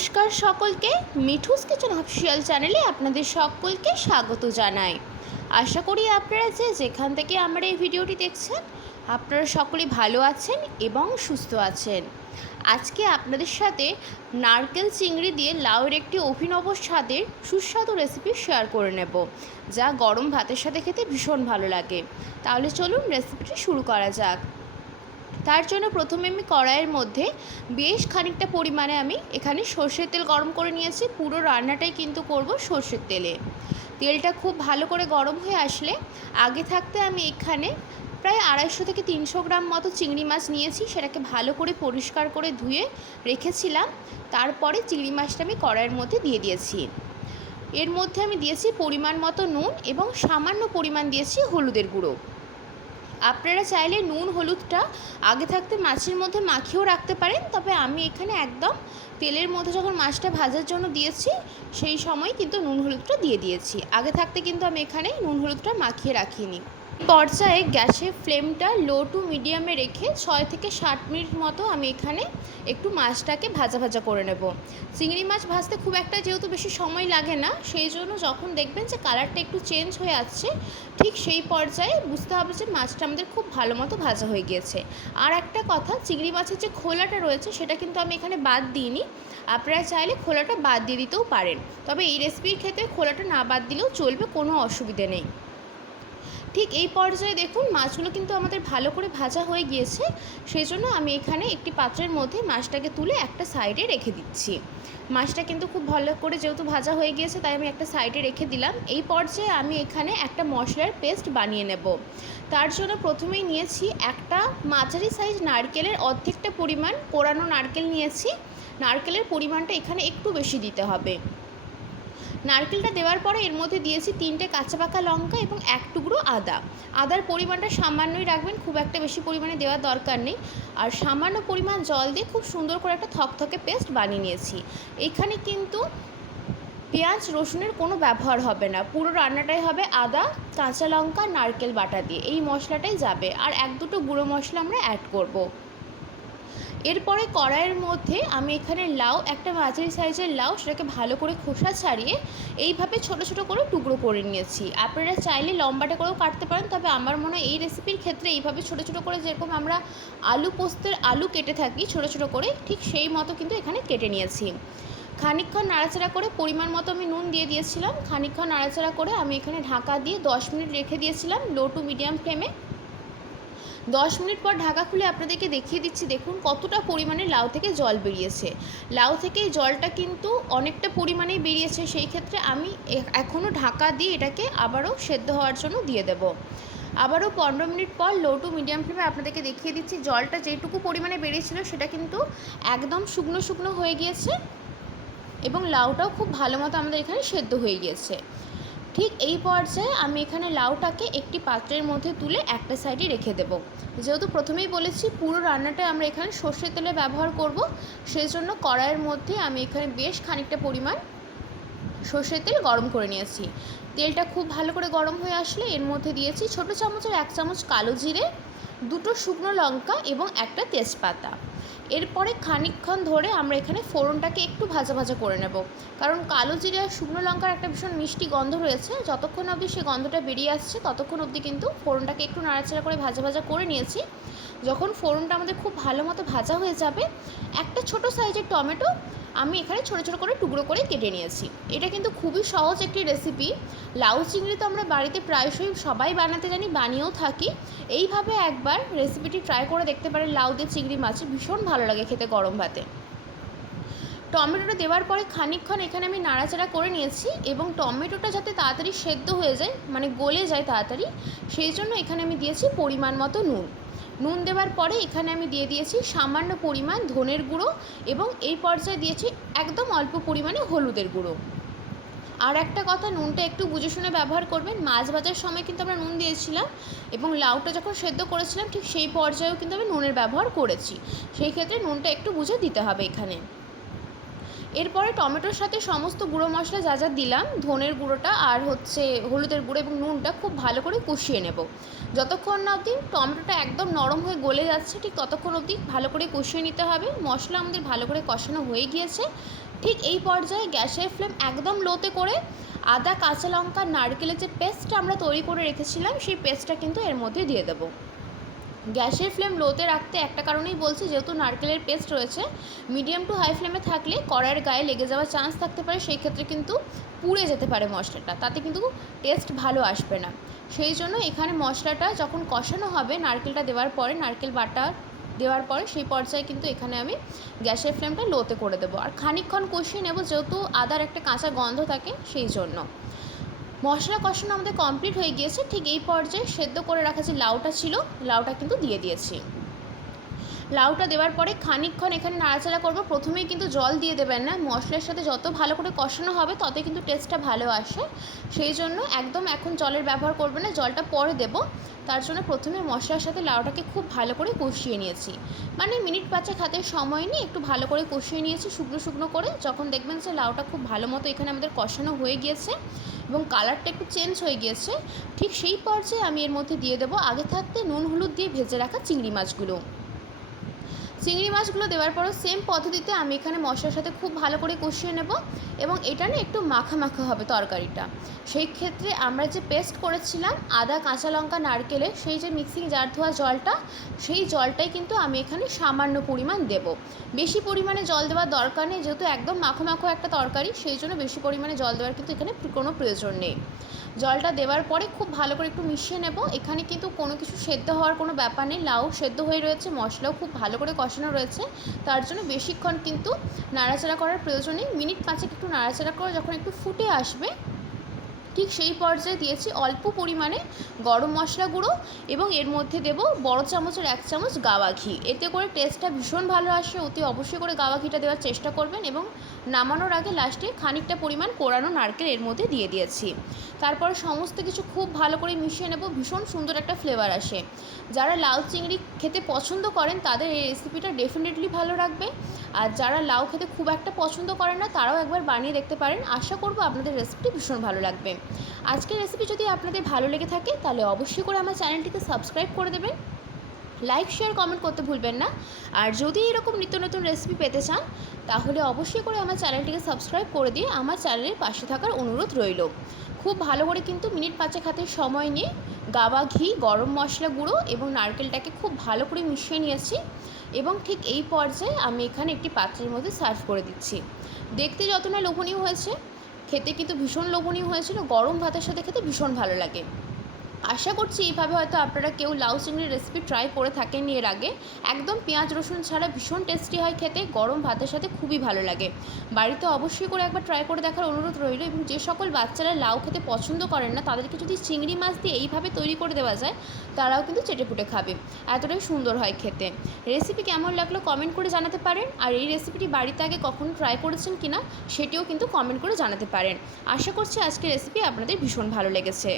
নমস্কার সকলকে, Mithu's kitchen official চ্যানেলে আপনাদের সকলকে স্বাগত জানাই। আশা করি আপনারা যেখান থেকে আমার এই ভিডিওটি দেখছেন আপনারা সকলেই ভালো আছেন এবং সুস্থ আছেন। আজকে আপনাদের সাথে নারকেল চিংড়ি দিয়ে লাউয়ের একটি অভিনব স্বাদের সুস্বাদু রেসিপি শেয়ার করে নেব, যা গরম ভাতের সাথে খেতে ভীষণ ভালো লাগে। তাহলে চলুন রেসিপিটি শুরু করা যাক। তার জন্য প্রথমে আমি কড়াইয়ের মধ্যে বেশ খানিকটা পরিমাণে আমি এখানে সর্ষের তেল গরম করে নিয়েছি। পুরো রান্নাটাই কিন্তু করব সর্ষের তেলে। তেলটা খুব ভালো করে গরম হয়ে আসলে আগে থাকতে আমি এখানে প্রায় 250 থেকে 300 গ্রাম মতো চিংড়ি মাছ নিয়েছি। সেটাকে ভালো করে পরিষ্কার করে ধুয়ে রেখেছিলাম। তারপরে চিংড়ি মাছটা আমি কড়াইয়ের মধ্যে দিয়ে দিয়েছি। এর মধ্যে আমি দিয়েছি পরিমাণ মতো নুন এবং সামান্য পরিমাণ দিয়েছি হলুদের গুঁড়ো। আপনারা চাইলে নুন হলুদটা আগে থাকতে মাছের মধ্যে মাখিয়েও রাখতে পারেন, তবে আমি এখানে একদম তেলের মধ্যে যখন মাছটা ভাজার জন্য দিয়েছি সেই সময় কিন্তু নুন হলুদটা দিয়ে দিয়েছি। আগে থাকতে কিন্তু আমি এখানে নুন হলুদটা মাখিয়ে রাখিনি। পর্যায়ে গ্যাসের ফ্লেমটা লো টু মিডিয়ামে রেখে 6 থেকে 7 মিনিট মতো আমি এখানে একটু মাছটাকে ভাজা ভাজা করে নেব। চিংড়ি মাছ ভাজতে খুব একটা যেহেতু বেশি সময় লাগে না, সেই জন্য যখন দেখবেন যে কালারটা একটু চেঞ্জ হয়ে আসছে, ঠিক সেই পর্যায়ে বুঝতে হবে যে মাছটা আমাদের খুব ভালো মতো ভাজা হয়ে গিয়েছে। আর একটা কথা, চিংড়ি মাছের যে খোলাটা রয়েছে সেটা কিন্তু আমি এখানে বাদ দিইনি। আপনারা চাইলে খোলাটা বাদ দিয়ে দিতেও পারেন, তবে এই রেসিপির ক্ষেত্রে খোলাটা না বাদ দিলেও চলবে, কোনো অসুবিধে নেই। ঠিক এই পর্যায়ে দেখুন মাছগুলো কিন্তু আমাদের ভালো করে ভাজা হয়ে গিয়েছে। সেই জন্য আমি এখানে একটি পাত্রের মধ্যে মাছটাকে তুলে একটা সাইডে রেখে দিচ্ছি। মাছটা কিন্তু খুব ভালো করে যেহেতু ভাজা হয়ে গিয়েছে তাই আমি একটা সাইডে রেখে দিলাম। এই পর্যায়ে আমি এখানে একটা মশলার পেস্ট বানিয়ে নেব। তার জন্য প্রথমেই নিয়েছি একটা মাঝারি সাইজ নারকেলের অর্ধেকটা পরিমাণ কোরানো নারকেল নিয়েছি। নারকেলের পরিমাণটা এখানে একটু বেশি দিতে হবে। নারকেলটা দেওয়ার পরে এর মধ্যে দিয়েছি 3টে কাঁচা পাকা লঙ্কা এবং 1 টুকরো আদা। আদার পরিমাণটা সামান্যই রাখবেন, খুব একটা বেশি পরিমাণে দেওয়ার দরকার নেই। আর সামান্য পরিমাণ জল দিয়ে খুব সুন্দর করে একটা থকথকে পেস্ট বানিয়ে নিয়েছি। এখানে কিন্তু পেঁয়াজ রসুনের কোনো ব্যবহার হবে না, পুরো রান্নাটাই হবে আদা কাঁচা লঙ্কা নারকেল বাটা দিয়ে। এই মশলাটাই যাবে, আর 1-2টো গুঁড়ো মশলা আমরা অ্যাড করব। এরপরে কড়াইয়ের মধ্যে আমি এখানে লাউ, একটা মাঝারি সাইজের লাউ, সেটাকে ভালো করে খোসা ছাড়িয়ে এইভাবে ছোট ছোট করে টুকরো করে নিয়েছি। আপনারা চাইলে লম্বাটে করেও কাটতে পারেন, তবে আমার মনে হয় এই রেসিপির ক্ষেত্রে এইভাবে ছোট ছোট করে, যেরকম আমরা আলু পোস্তের আলু কেটে থাকি ছোট ছোট করে, ঠিক সেই মতো কিন্তু এখানে কেটে নিয়েছি। খানিকক্ষণ নাড়াচাড়া করে পরিমাণ মতো আমি নুন দিয়ে দিয়েছিলাম। খানিকক্ষণ নাড়াচাড়া করে আমি এখানে ঢাকা দিয়ে 10 মিনিট রেখে দিয়েছিলাম লো টু মিডিয়াম ফ্লেমে। 10 মিনিট পর ঢাকা খুলে আপনাদেরকে দেখিয়ে দিচ্ছি, দেখুন কতটা পরিমাণে লাউ থেকে জল বেরিয়েছে। লাউ থেকে এই জলটা কিন্তু অনেকটা পরিমাণেই বেরিয়েছে। সেই ক্ষেত্রে আমি এখনও ঢাকা দিয়ে এটাকে আবারও সেদ্ধ হওয়ার জন্য দিয়ে দেব। আবারও 15 মিনিট পর লো টু মিডিয়াম ফ্লেমে আপনাদেরকে দেখিয়ে দিচ্ছি, জলটা যেটুকু পরিমাণে বেরিয়েছিল সেটা কিন্তু একদম শুকনো শুকনো হয়ে গিয়েছে এবং লাউটাও খুব ভালো মতো আমাদের এখানে সেদ্ধ হয়ে গিয়েছে। ঠিক এই পর্যায়ে আমি এখানে লাউটাকে একটি পাত্রের মধ্যে তুলে একটা সাইডে রেখে দেব। যেহেতু প্রথমেই বলেছি পুরো রান্নাটা আমরা এখানে সর্ষের তেলে ব্যবহার করব, সেই জন্য কড়াইয়ের মধ্যে আমি এখানে বেশ খানিকটা পরিমাণ সর্ষের তেল গরম করে নিয়েছি। তেলটা খুব ভালো করে গরম হয়ে আসলে এর মধ্যে দিয়েছি ছোটো চামচের 1 চামচ কালো জিরে, 2টো শুকনো লঙ্কা এবং একটা তেজপাতা। এরপরে খানিকক্ষণ ধরে আমরা এখানে ফোড়নটাকে একটু ভাজা ভাজা করে নেব, কারণ কালো জিরে আর শুকনো লঙ্কার একটা ভীষণ মিষ্টি গন্ধ রয়েছে। যতক্ষণ অবধি সেই গন্ধটা বেরিয়ে আসছে ততক্ষণ অবধি কিন্তু ফোড়নটাকে একটু নাড়াচাড়া করে ভাজা ভাজা করে নিয়েছি। যখন ফোড়নটা আমাদের খুব ভালো মতো ভাজা হয়ে যাবে, একটা ছোট সাইজের টমেটো আমি এখানে ছোটো ছোটো করে টুকরো করে কেটে নিয়েছি। এটা কিন্তু খুবই সহজ একটি রেসিপি। লাউ চিংড়ি তো আমরা বাড়িতে প্রায়শই সবাই বানাতে জানি, বানিয়েও থাকি। এইভাবে একবার রেসিপিটি ট্রাই করে দেখতে পারেন। লাউ দিয়ে চিংড়ি মাছ ভীষণ ভালো লাগে খেতে গরম ভাতে। টমেটোটা দেওয়ার পরে খানিকক্ষণ এখানে আমি নাড়াচাড়া করে নিয়েছি এবং টমেটোটা যাতে তাড়াতাড়ি সেদ্ধ হয়ে যায়, মানে গলে যায় তাড়াতাড়ি, সেই জন্য এখানে আমি দিয়েছি পরিমাণ মতো নুন। নুন দেওয়ার পরে এখানে আমি দিয়ে দিয়েছি সামান্য পরিমাণ ধনের গুঁড়ো এবং এই পর্যায়ে দিয়েছি একদম অল্প পরিমাণে হলুদের গুঁড়ো। আর একটা কথা, নুনটা একটু বুঝে শুনে ব্যবহার করবেন। মাছ ভাজার সময় কিন্তু আমরা নুন দিয়েছিলাম এবং লাউটা যখন সেদ্ধ করেছিলাম ঠিক সেই পর্যায়েও কিন্তু আমি নুনের ব্যবহার করেছি। সেই ক্ষেত্রে নুনটা একটু বুঝে দিতে হবে এখানে। এরপরে টমেটোর সাথে সমস্ত গুঁড়ো মশলা যা যা দিলাম, ধনের গুঁড়োটা আর হলুদের গুঁড়ো এবং নুনটা খুব ভালো করে কষিয়ে নেব। যতক্ষণ না অবধি টমেটোটা একদম নরম হয়ে গলে যাচ্ছে ঠিক ততক্ষণ অবধি ভালো করে কষিয়ে নিতে হবে। মশলা আমাদের ভালো করে কষানো হয়ে গিয়েছে। ঠিক এই পর্যায়ে গ্যাসের ফ্লেম একদম লোতে করে আদা, কাঁচা লঙ্কা, নারকেলের যে পেস্টটা আমরা তৈরি করে রেখেছিলাম সেই পেস্টটা কিন্তু এর মধ্যে দিয়ে দেবো। গ্যাসের ফ্লেম লোতে রাখতে একটা কারণেই বলছি, যেহেতু নারকেলের পেস্ট রয়েছে, মিডিয়াম টু হাই ফ্লেমে থাকলে কড়াইয়ের গায়ে লেগে যাওয়ার চান্স থাকতে পারে, সেই ক্ষেত্রে কিন্তু পুড়ে যেতে পারে মশলাটা, তাতে কিন্তু টেস্ট ভালো আসবে না। সেই জন্য এখানে মশলাটা যখন কষানো হবে নারকেলটা দেওয়ার পরে, নারকেল বাটা দেওয়ার পরে সেই পর্যায়ে কিন্তু এখানে আমি গ্যাসের ফ্লেমটা লোতে করে দেবো আর খানিকক্ষণ কষিয়ে নেব, যেহেতু আদার একটা কাঁচা গন্ধ থাকে সেই জন্য। মশলা কষানো আমাদের কমপ্লিট হয়ে গিয়েছে। ঠিক এই পর্যায়ে সেদ্ধ করে রাখা যে লাউটা ছিল, লাউটা কিন্তু দিয়ে দিয়েছি। লাউটা দেওয়ার পরে খানিকক্ষণ এখানে নাড়াচাড়া করব। প্রথমেই কিন্তু জল দিয়ে দেবেন না, মশলার সাথে যত ভালো করে কষানো হবে তত কিন্তু টেস্টটা ভালো আসে। সেই জন্য একদম এখন জলের ব্যবহার করবেন না, জলটা পরে দেব। তার জন্য প্রথমে মশলার সাথে লাউটাকে খুব ভালো করে কষিয়ে নিয়েছি, মানে মিনিট 5 হাতে সময় নিয়ে একটু ভালো করে কষিয়ে নিয়েছি শুকনো শুকনো করে। যখন দেখবেন যে লাউটা খুব ভালো মতো এখানে আমাদের কষানো হয়ে গিয়েছে এবং কালারটা একটু চেঞ্জ হয়ে গিয়েছে, ঠিক সেই পর্যায়ে আমি এর মধ্যে দিয়ে দেবো আগে থাকতে নুন হলুদ দিয়ে ভেজে রাখা চিংড়ি মাছগুলো। চিংড়ি মাছগুলো দেওয়ার পরও সেম পদ্ধতিতে আমি এখানে মশলার সাথে খুব ভালো করে কষিয়ে নেব এবং এটা না একটু মাখা মাখা হবে তরকারিটা। সেই ক্ষেত্রে আমরা যে পেস্ট করেছিলাম আদা, কাঁচা লঙ্কা, নারকেলের, সেই যে মিক্সিং জার ধোয়া জলটা, সেই জলটাই কিন্তু আমি এখানে সামান্য পরিমাণ দেব। বেশি পরিমাণে জল দেওয়ার দরকার নেই, যেহেতু একদম মাখো মাখো একটা তরকারি, সেই জন্য বেশি পরিমাণে জল দেওয়ার কিন্তু এখানে কোনো প্রয়োজন নেই। জলটা দেওয়ার পরে খুব ভালো করে একটু মিশিয়ে নেব। এখানে কিন্তু কোনো কিছু সেদ্ধ হওয়ার কোনো ব্যাপার নেই, লাউ সেদ্ধ হয়ে রয়েছে, মশলাও খুব ভালো করে কষানো রয়েছে, তার জন্য বেশিক্ষণ কিন্তু নাড়াচাড়া করার প্রয়োজন নেই। মিনিট 5 একটু নাড়াচাড়া করে যখন একটু ফুটে আসবে, ঠিক সেই পর্যায়ে দিয়েছি অল্প পরিমাণে গরম মশলা গুঁড়ো এবং এর মধ্যে দেব বড় চামচের 1 চামচ গাওয়া ঘি। এতে করে টেস্টটা ভীষণ ভালো আসে, অতি অবশ্যই করে গাওয়া ঘিটা দেওয়ার চেষ্টা করবেন। এবং নামানোর আগে লাস্টে খানিকটা পরিমাণ কোরানো নারকেল এর মধ্যে দিয়ে দিয়েছি। তারপর সমস্ত কিছু খুব ভালো করে মিশিয়ে নেব, ভীষণ সুন্দর একটা ফ্লেভার আসে। যারা লাউ চিংড়ি খেতে পছন্দ করেন তাদের এই রেসিপিটা ডেফিনেটলি ভালো লাগবে, আর যারা লাউ খেতে খুব একটা পছন্দ করেন না তারাও একবার বানিয়ে দেখতে পারেন। আশা করব আপনাদের রেসিপিটি ভীষণ ভালো লাগবে। আজকের রেসিপি যদি আপনাদের ভালো লেগে থাকে তাহলে অবশ্যই করে আমার চ্যানেলটিকে সাবস্ক্রাইব করে দেবেন, লাইক শেয়ার কমেন্ট করতে ভুলবেন না। আর যদি এরকম নিত্য নতুন রেসিপি পেতে চান তাহলে অবশ্যই করে আমার চ্যানেলটিকে সাবস্ক্রাইব করে দিয়ে আমার চ্যানেলের পাশে থাকার অনুরোধ রইল। খুব ভালো করে কিন্তু মিনিট 5 হাতে সময় নিয়ে গাওয়া ঘি, গরম মশলা গুঁড়ো এবং নারকেলটাকে খুব ভালো করে মিশিয়ে নিয়েছি এবং ঠিক এই পর্যায়ে আমি এখানে একটি পাত্রের মধ্যে সার্ভ করে দিচ্ছি। দেখতে যত না লোভনীয় হয়েছে, খেতে কিন্তু ভীষণ লোভনীয় হয়েছিল, গরম ভাতের সাথে খেতে ভীষণ ভালো লাগে। আশা করছি এইভাবে হয়তো আপনারা কেউ লাউ চিংড়ির রেসিপি ট্রাই করে থাকেননি এর আগে। একদম পেঁয়াজ রসুন ছাড়া ভীষণ টেস্টি হয় খেতে, গরম ভাতের সাথে খুবই ভালো লাগে। বাড়িতে অবশ্যই করে একবার ট্রাই করে দেখার অনুরোধ রইল। এবং যে সকল বাচ্চারা লাউ খেতে পছন্দ করেন না তাদেরকে যদি চিংড়ি মাছ দিয়ে এইভাবে তৈরি করে দেওয়া যায় তারাও কিন্তু চেটেপুটে খাবে, এতটাই সুন্দর হয় খেতে। রেসিপি কেমন লাগলো কমেন্ট করে জানাতে পারেন, আর এই রেসিপিটি বাড়িতে আগে কখনো ট্রাই করেছেন কিনা সেটিও কিন্তু কমেন্ট করে জানাতে পারেন। আশা করছি আজকের রেসিপি আপনাদের ভীষণ ভালো লেগেছে।